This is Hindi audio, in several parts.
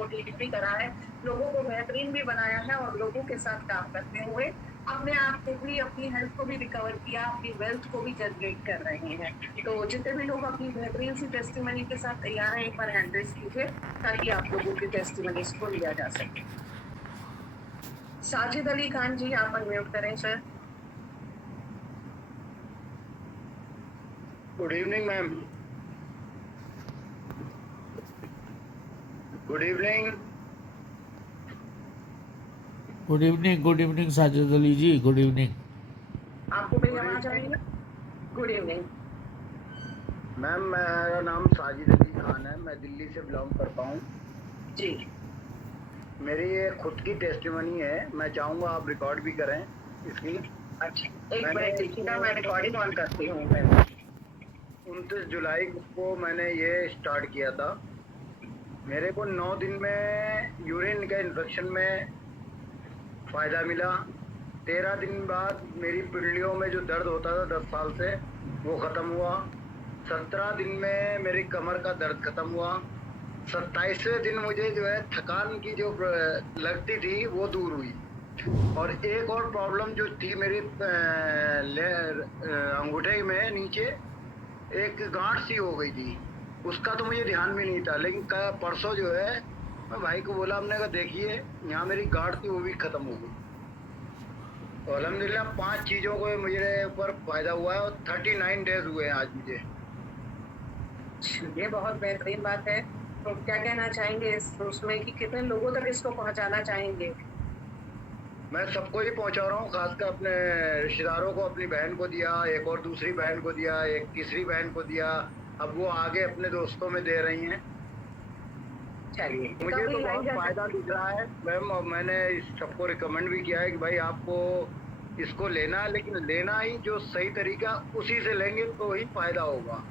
को ठीक भी करा है, लोगों को बेहतरीन भी बनाया है और लोगों के साथ काम करते हुए अपने आप को भी, अपनी हेल्थ को भी रिकवर किया, अपनी वेल्थ को भी जनरेट कर रहे हैं। तो जितने भी लोग अपनी बेहतरीन सी टेस्टिमनी के साथ तैयार हैं, एक बार हैंड रेज़ कीजिए ताकि आप लोगों की टेस्टिमनीज़ को लिया जा सके। साजिद अली खान जी, आप अनम्यूट करें sir. Good evening ma'am. Good evening. Good evening Sajid Ali ji, good evening. आपको मेरी आवाज आ रही है? गुड इवनिंग मैम, मेरा नाम साजिद अली खान है, मैं दिल्ली से बिलोंग करता हूँ जी। मेरी ये खुद की टेस्टिमनी है, मैं चाहूँगा आप रिकॉर्ड भी करें इसकी। अच्छा, एक मिनट देखिएगा, मैं रिकॉर्डिंग ऑन करती हूँ। 29 जुलाई को मैंने ये स्टार्ट किया था। मेरे को 9 दिन में यूरिन का इन्फेक्शन में फ़ायदा मिला। 13 दिन बाद मेरी पिंडलियों में जो दर्द होता था 10 साल से, वो ख़त्म हुआ। 17 दिन में मेरी कमर का दर्द ख़त्म हुआ। 27वें दिन मुझे जो है थकान की जो लगती थी वो दूर हुई। और एक और प्रॉब्लम जो थी मेरी अंगूठे में नीचे एक गांठ सी हो गई थी, उसका तो मुझे ध्यान भी नहीं था, लेकिन परसों जो है मैं भाई को बोला, हमने कहा देखिए यहाँ मेरी गांठ थी वो भी खत्म हो गई। तो अल्हम्दुलिल्लाह 5 चीजों को मुझे ऊपर फायदा हुआ है और 39 डेज हुए हैं आज मुझे। ये बहुत बेहतरीन बात है। तो क्या कहना चाहेंगे उसमें कि कितने लोगों तक इसको पहुंचाना चाहेंगे? मैं सबको ही पहुंचा रहा हूँ, खासकर अपने रिश्तेदारों को, अपनी बहन को दिया, एक और दूसरी बहन को दिया, एक तीसरी बहन को दिया, अब वो आगे अपने दोस्तों में दे रही हैं। चलिए, मुझे तो बहुत फायदा दिख रहा है मैम, और मैंने सबको रिकमेंड भी किया है कि भाई आपको इसको लेना है, लेकिन लेना ही जो सही तरीका उसी से लेंगे तो ही फायदा होगा।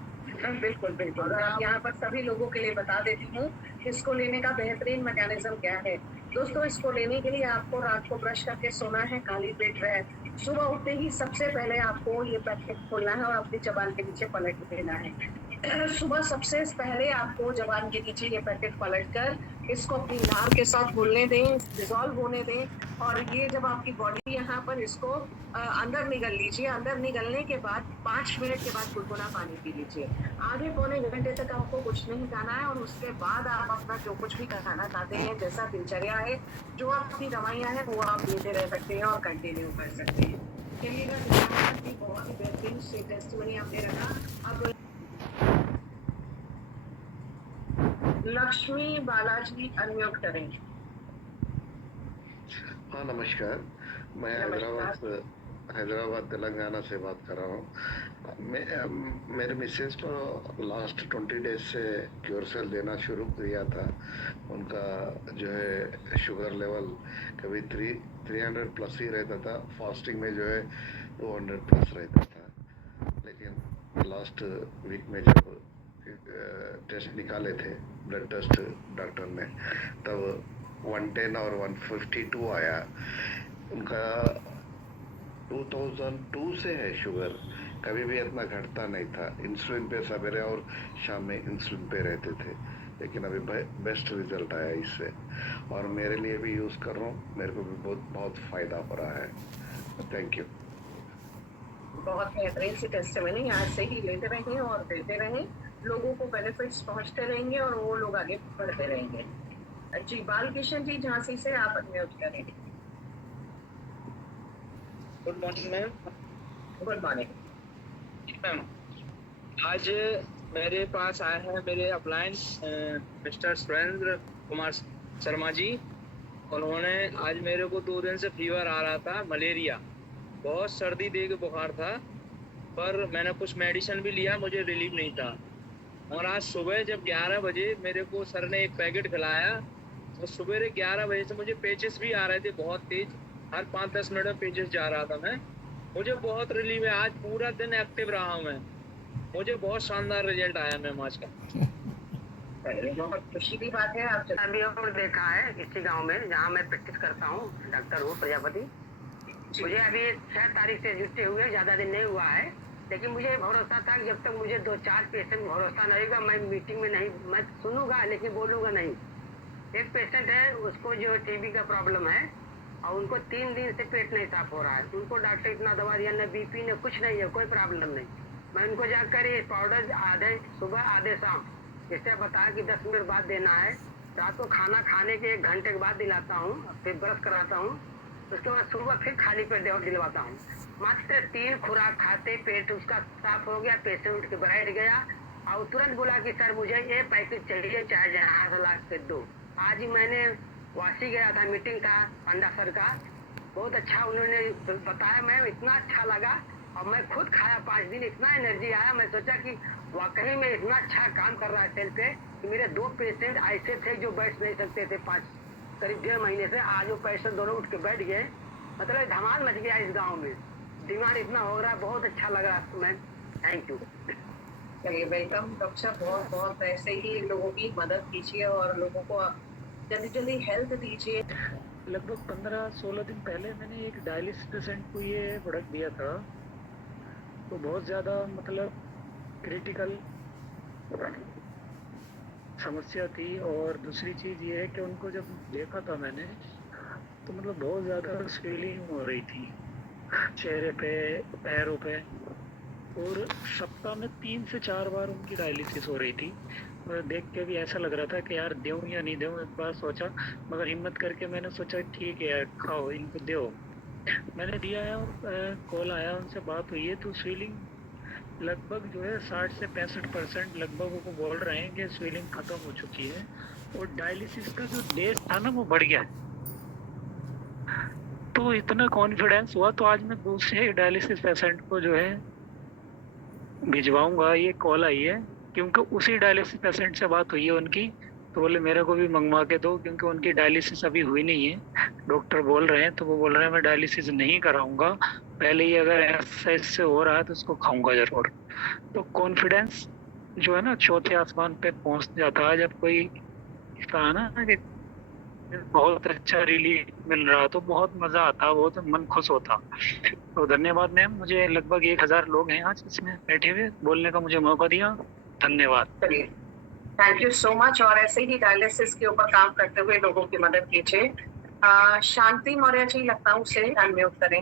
बिल्कुल बिल्कुल, मैं आप यहाँ पर सभी लोगों के लिए बता देती हूँ इसको लेने का बेहतरीन मैकेनिज्म क्या है। दोस्तों, इसको लेने के लिए आपको रात को ब्रश करके सोना है खाली पेट रहे। सुबह उठते ही सबसे पहले आपको ये पैकेट खोलना है और अपनी जबान के नीचे पलट देना है। सुबह सबसे पहले आपको जबान के नीचे ये पैकेट पलट कर इसको अपनी नाक के साथ घुलने दें, डिजॉल्व होने दें और ये जब आपकी बॉडी यहाँ पर इसको अंदर निगल लीजिए। अंदर निगलने के बाद 5 मिनट के बाद गुनगुना पानी पी लीजिए। आधे पौने घंटे तक आपको कुछ नहीं खाना है और उसके बाद आप अपना जो कुछ भी खाना खाते हैं, जैसा दिनचर्या है, जो आपकी दवाइयाँ हैं, वो आप लेते रह सकते हैं और कंटिन्यू कर सकते हैं। चलिएगा, धन्यवाद जी, बहुत ही बेहतरीन टेस्टिमनी आपने रखा। अब लक्ष्मी बालाजी अनम्यूट करें। हाँ नमस्कार, मैं हैदराबाद तेलंगाना से बात कर रहा हूँ। मेरे मिसेस को लास्ट 20 डेज से क्योर सेल देना शुरू किया था। उनका जो है शुगर लेवल कभी 300 प्लस ही रहता था, फास्टिंग में जो है 200 प्लस रहता था। लेकिन लास्ट वीक में जब टेस्ट निकाले थे, ब्लड टेस्ट डॉक्टर ने, तब 110 और 152 आया। उनका 2002 से है शुगर, कभी भी इतना घटता नहीं था। इंसुलिन पे सवेरे और शाम में इंसुलिन पे रहते थे, लेकिन अभी बेस्ट रिजल्ट आया इससे, और मेरे लिए भी यूज़ कर रहा हूँ, मेरे को भी बहुत फ़ायदा हो रहा है। Thank you. बहुत बेहतरीन सी टेस्टिमनी, आज से ही लेते रहें और देते रहें, लोगों को बेनिफिट्स पहुंचते रहेंगे और वो लोग आगे बढ़ते रहेंगे। जी, बालकिशन जी झांसी से आप अनम्यूट करें। Good morning ma'am. Good morning ma'am, आज मेरे पास आए हैं मेरे अपलाइन मिस्टर सुरेंद्र कुमार शर्मा जी। उन्होंने आज मेरे को 2 दिन से फीवर आ रहा था, मलेरिया, बहुत सर्दी दे के बुखार था, पर मैंने कुछ मेडिसिन भी लिया, मुझे रिलीफ नहीं था। और आज सुबह जब 11 बजे मेरे को सर ने एक पैकेट खिलाया, तो सुबह 11 बजे से मुझे पेचेस भी आ रहे थे बहुत तेज, हर 5-10 मिनट में पेचेस जा रहा था मैं। मुझे बहुत रिलीफ है, आज पूरा दिन एक्टिव रहा हूँ मैं। मुझे बहुत शानदार रिजल्ट आया मैम आज का। बहुत खुशी की बात है। आप अभी और देखा है इसी गांव में जहां मैं प्रैक्टिस करता हूँ, डॉक्टर हूँ प्रजापति। मुझे अभी 6 तारीख से जुटे हुए ज्यादा दिन नहीं हुआ है, लेकिन मुझे भरोसा था कि जब तक मुझे 2-4 पेशेंट भरोसा नहीं होगा, मैं मीटिंग में नहीं, मैं सुनूंगा लेकिन बोलूंगा नहीं। एक पेशेंट है, उसको जो टीबी का प्रॉब्लम है और उनको 3 दिन से पेट नहीं साफ हो रहा है। उनको डॉक्टर इतना दवा दिया, न बीपी न कुछ नहीं है, कोई प्रॉब्लम नहीं। मैं उनको जाकर ये पाउडर आधे सुबह आधे शाम, जैसे बताया कि 10 मिनट बाद देना है, रात को खाना खाने के 1 घंटे के बाद दिलाता हूँ, फिर ब्रश कराता हूँ, उसके बाद सुबह फिर खाली पेट दिलवाता हूँ। मात्र 3 खुराक खाते पेट उसका साफ हो गया, पेशेंट उठ के बैठ गया और तुरंत बोला कि सर मुझे ये पैकेज चाहिए, चाहे जहाँ से ला के दो। आज ही मैंने वासी गया था, मीटिंग था पांडा सर का, बहुत अच्छा उन्होंने बताया मैम, इतना अच्छा लगा और मैं खुद खाया 5 दिन, इतना एनर्जी आया। मैं सोचा कि वाकई में इतना अच्छा काम कर रहा है सेल पे कि मेरे 2 पेशेंट ऐसे थे जो बैठ नहीं सकते थे करीब 1.5 महीने से, आज वो पेशेंट दोनों उठ के बैठ गए। मतलब धमाल मच गया इस गाँव में, डिमांड इतना हो रहा है, बहुत अच्छा लगा मैम, थैंक यू। चलिए वेलकम डॉक्टर साहब, बहुत बहुत ऐसे ही लोगों की मदद कीजिए और लोगों को जल्दी जल्दी हेल्थ दीजिए। लगभग 15-16 दिन पहले मैंने एक डायलिसिस पेशेंट को ये प्रोडक्ट दिया था, तो बहुत ज़्यादा मतलब क्रिटिकल समस्या थी। और दूसरी चीज़ ये है कि उनको जब देखा था मैंने तो मतलब बहुत ज़्यादा स्वेलिंग हो रही थी चेहरे पे, पैरों पे, और सप्ताह में 3 से 4 बार उनकी डायलिसिस हो रही थी। मैं देख के भी ऐसा लग रहा था कि यार दूँ या नहीं दूँ, एक बार सोचा, मगर हिम्मत करके मैंने सोचा ठीक है यार खाओ, इनको दो। मैंने दिया है और कॉल आया, उनसे बात हुई है, तो स्वेलिंग लगभग जो है 60 से 65% लगभग वो बोल रहे हैं कि स्वेलिंग खत्म हो चुकी है और डायलिसिस का जो डेज था ना वो बढ़ गया। तो इतना कॉन्फिडेंस हुआ, तो आज मैं दूसरे डायलिसिस पेशेंट को जो है भिजवाऊंगा। ये कॉल आई है क्योंकि उसी डायलिसिस पेशेंट से बात हुई है उनकी, तो बोले मेरे को भी मंगवा के दो, क्योंकि उनकी डायलिसिस अभी हुई नहीं है, डॉक्टर बोल रहे हैं। तो वो बोल रहे हैं मैं डायलिसिस नहीं कराऊंगा, पहले ही अगर ऐसा इससे हो रहा है तो उसको खाऊंगा जरूर। तो कॉन्फिडेंस जो है ना चौथे आसमान पे पहुंच जाता है जब कोई कहा ना कि बहुत अच्छा रिलीफ मिल रहा, तो बहुत मजा आता, बहुत मन खुश होता। तो धन्यवाद मैम, मुझे लगभग 1000 लोग हैं आज इसमें बैठे हुए, बोलने का मुझे मौका दिया, धन्यवाद। चलिए थैंक यू सो मच, और ऐसे ही डायलिसिस के ऊपर काम करते हुए लोगों की मदद कीजिए। शांति मौर्य जी लखनऊ से अनम्यूट करें।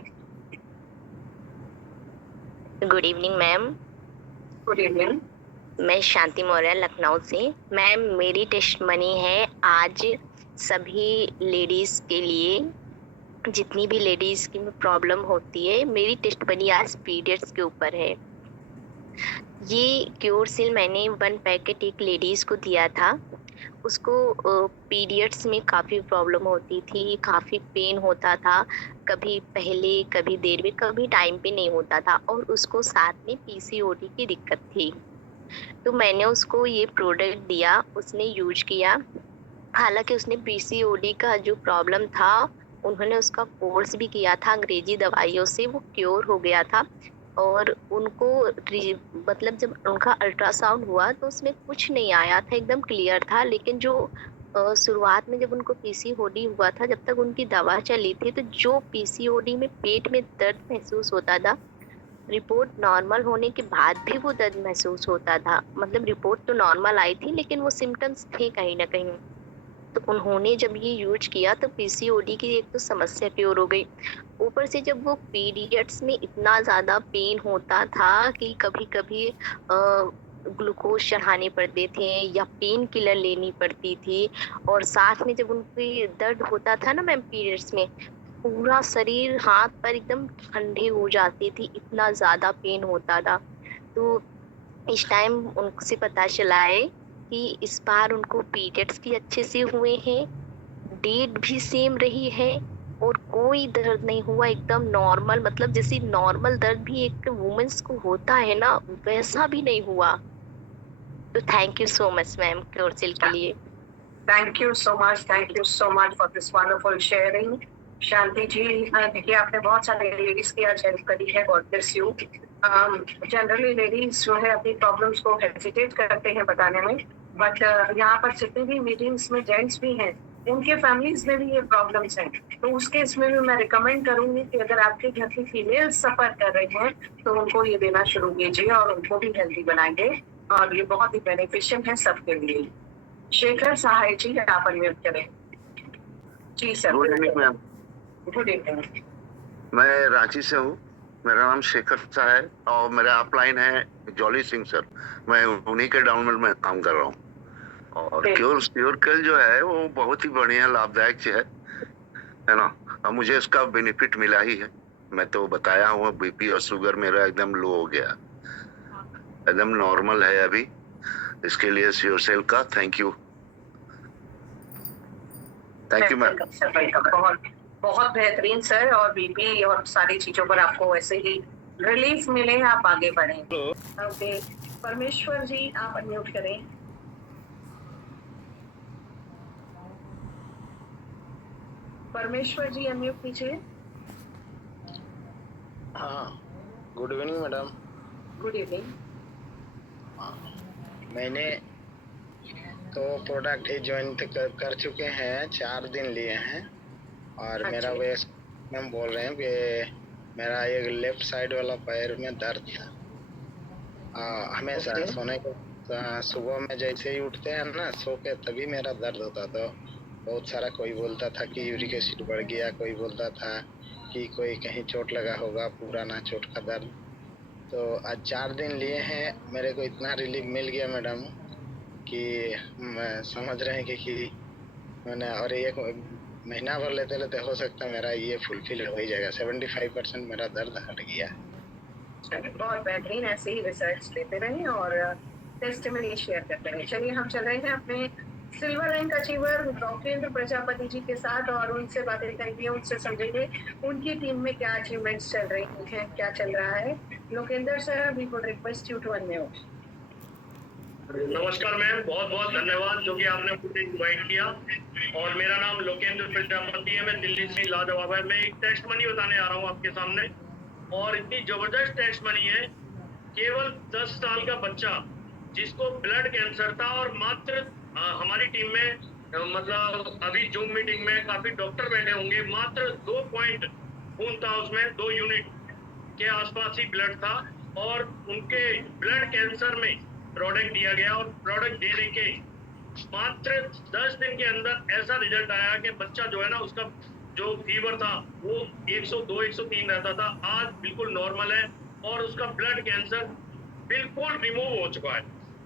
Good evening ma'am. Good evening. मैं शांति मौर्य लखनऊ से। मैम मेरी टेस्टमनी है आज सभी लेडीज़ के लिए, जितनी भी लेडीज़ की प्रॉब्लम होती है, मेरी टेस्टमनी आज पीरियड्स के ऊपर है। ये क्योरसेल मैंने 1 पैकेट एक लेडीज़ को दिया था, उसको पीरियड्स में काफ़ी प्रॉब्लम होती थी, काफ़ी पेन होता था, कभी पहले कभी देर में, कभी टाइम पे नहीं होता था, और उसको साथ में पीसीओडी की दिक्कत थी। तो मैंने उसको ये प्रोडक्ट दिया, उसने यूज किया। हालांकि उसने पीसीओडी का जो प्रॉब्लम था उन्होंने उसका कोर्स भी किया था, अंग्रेजी दवाइयों से वो क्योर हो गया था। और उनको मतलब जब उनका अल्ट्रासाउंड हुआ तो उसमें कुछ नहीं आया था, एकदम क्लियर था। लेकिन जो शुरुआत में जब उनको पीसीओडी हुआ था, जब तक उनकी दवा चली थी, तो जो पीसीओडी में पेट में दर्द महसूस होता था, रिपोर्ट नॉर्मल होने के बाद भी वो दर्द महसूस होता था। मतलब रिपोर्ट तो नॉर्मल आई थी लेकिन वो सिम्टम्स थे कहीं ना कहीं। तो उन्होंने जब ये यूज किया तो पीसीओडी की एक तो समस्या क्योर हो गई, ऊपर से जब वो पीरियड्स में इतना ज़्यादा पेन होता था कि कभी कभी ग्लूकोज चढ़ाने पड़ते थे या पेन किलर लेनी पड़ती थी। और साथ में जब उनकी दर्द होता था ना मैम पीरियड्स में, पूरा शरीर हाथ पर एकदम ठंडे हो जाते थे, इतना ज़्यादा पेन होता था। तो इस टाइम उनसे पता चला है कि इस बार उनको पीरियड्स भी अच्छे से हुए हैं, डेट भी सेम रही है और कोई दर्द नहीं हुआ, एकदम नॉर्मल। मतलब जैसे नॉर्मल दर्द भी एक वुमेन्स को होता है ना, वैसा भी नहीं हुआ। तो thank you so much ma'am क्योरसेल के लिए। Thank you so much for this wonderful sharing. Shanti ji, देखिए आपने बहुत सारे लेडीज की आज हेल्प करी है, God bless you. Generally ladies जो है अपनी प्रॉब्लम्स को हेजिटेट करते हैं बताने में, बट यहाँ पर जितने भी मीटिंग्स में जेंट्स भी हैं, उनके फैमिलीज में भी ये प्रॉब्लम्स हैं। तो उस केस में भी मैं रिकमेंड करूंगी कि अगर आपके घर की फीमेल सफर कर रही हैं तो उनको ये देना शुरू कीजिए और उनको भी हेल्दी बनाएंगे, और ये बहुत ही बेनिफिशियल है सबके लिए। शेखर सहाय जी, आप अनम्यूट करें। जी sir. Good evening ma'am. Good evening. मैं रांची से हूँ। मेरा नाम शेखर सा है और मेरा अपलाइन है जॉली सिंह सर। मैं उन्हीं के डाउनमेंट में काम कर रहा हूँ। और क्योर जो है वो बहुत ही बढ़िया लाभदायक है ना। अब मुझे इसका बेनिफिट मिला ही है। मैं तो बताया हूँ, बीपी और शुगर मेरा एकदम लो हो गया, एकदम नॉर्मल है अभी। इसके लिए श्योरसेल का थैंक यू मैम। बहुत बहुत बेहतरीन सर। और बीपी और सारी चीजों पर आपको वैसे ही रिलीफ मिले, आप आगे बढ़ें। ओके, परमेश्वर जी आप अनम्यूट करें। परमेश्वर जी अनम्यूट कीजिए। हाँ, good evening madam. Good evening. मैंने तो प्रोडक्ट ही ज्वाइन कर चुके हैं, 4 दिन लिए हैं। और मेरा वेस्ट मैम बोल रहे हैं कि मेरा एक लेफ्ट साइड वाला पैर में दर्द था हमेशा। सोने के सुबह में जैसे ही उठते हैं ना सो के, तभी मेरा दर्द होता। तो बहुत सारा कोई बोलता था कि यूरिक एसिड बढ़ गया, कोई बोलता था कि कोई कहीं चोट लगा होगा, पुराना चोट का दर्द। तो आज 4 दिन लिए हैं, मेरे को इतना रिलीफ मिल गया मैडम कि मैं समझ रहे हैं कि मैंने और एक महीना भर लेते लेते हो सकता है मेरा ये फुलफिल हो ही जाएगा। 75% मेरा दर्द हट गया। बहुत बेहतरीन, ऐसे ही रिसर्च लेते रहें और टेस्टिमनी शेयर करते रहें। चलिए हम चल रहे हैं अपने silver rank achiever Lokendra Prajapati ji के साथ और उनसे बातें करेंगे, उनसे समझेंगे उनकी टीम में क्या अचीवमेंट्स चल रही हैं, क्या चल रहा है। Lokendra sir, we would request you to unmute. नमस्कार मैम, बहुत बहुत धन्यवाद जो कि आपने मुझे इन्वाइट किया। और मेरा नाम लोकेंद्र प्रजापति है, मैं दिल्ली से लाजवाब है। मैं एक टेस्ट मनी बताने आ रहा हूँ आपके सामने, और इतनी जबरदस्त टेस्ट मनी है। केवल 10 साल का बच्चा जिसको ब्लड कैंसर था, और मात्र हमारी टीम में मतलब अभी जूम मीटिंग में काफी डॉक्टर बैठे होंगे, मात्र 2 पॉइंट खून था उसमें, 2 यूनिट के आसपास ही ब्लड था। और उनके ब्लड कैंसर में प्रोडक्ट दिया गया, और प्रोडक्ट देने के मात्र 10 दिन के अंदर ऐसा रिजल्ट आया कि बच्चा जो है ना, उसका जो फीवर था वो 102 103 रहता था, आज बिल्कुल नॉर्मल है, और उसका ब्लड कैंसर बिल्कुल रिमूव हो चुका है।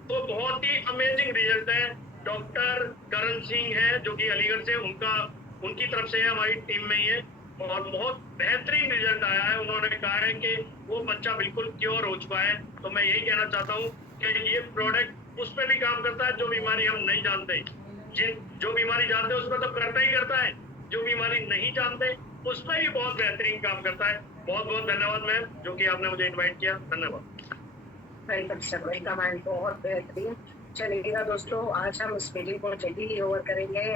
तो बहुत ही अमेजिंग रिजल्ट है। डॉक्टर करण सिंह है जो कि अलीगढ़ से, उनकी तरफ से है, हमारी टीम में ही है, और बहुत बेहतरीन रिजल्ट आया है। उन्होंने कहा है कि वो बच्चा बिल्कुल क्योर हो चुका है। तो मैं यही कहना चाहता हूँ कि ये प्रोडक्ट उस पर भी काम करता है जो बीमारी हम नहीं जानते। जो बीमारी जानते हैं उसमें तो करता ही करता है, जो बीमारी नहीं जानते उसमें भी बहुत बेहतरीन काम करता है। बहुत बहुत धन्यवाद मैम जो कि आपने मुझे इन्वाइट किया। धन्यवाद। Welcome sir, welcome. बहुत बेहतरीन। चलिएगा दोस्तों, आज हम इस मीटिंग को जल्दी ही ओवर करेंगे।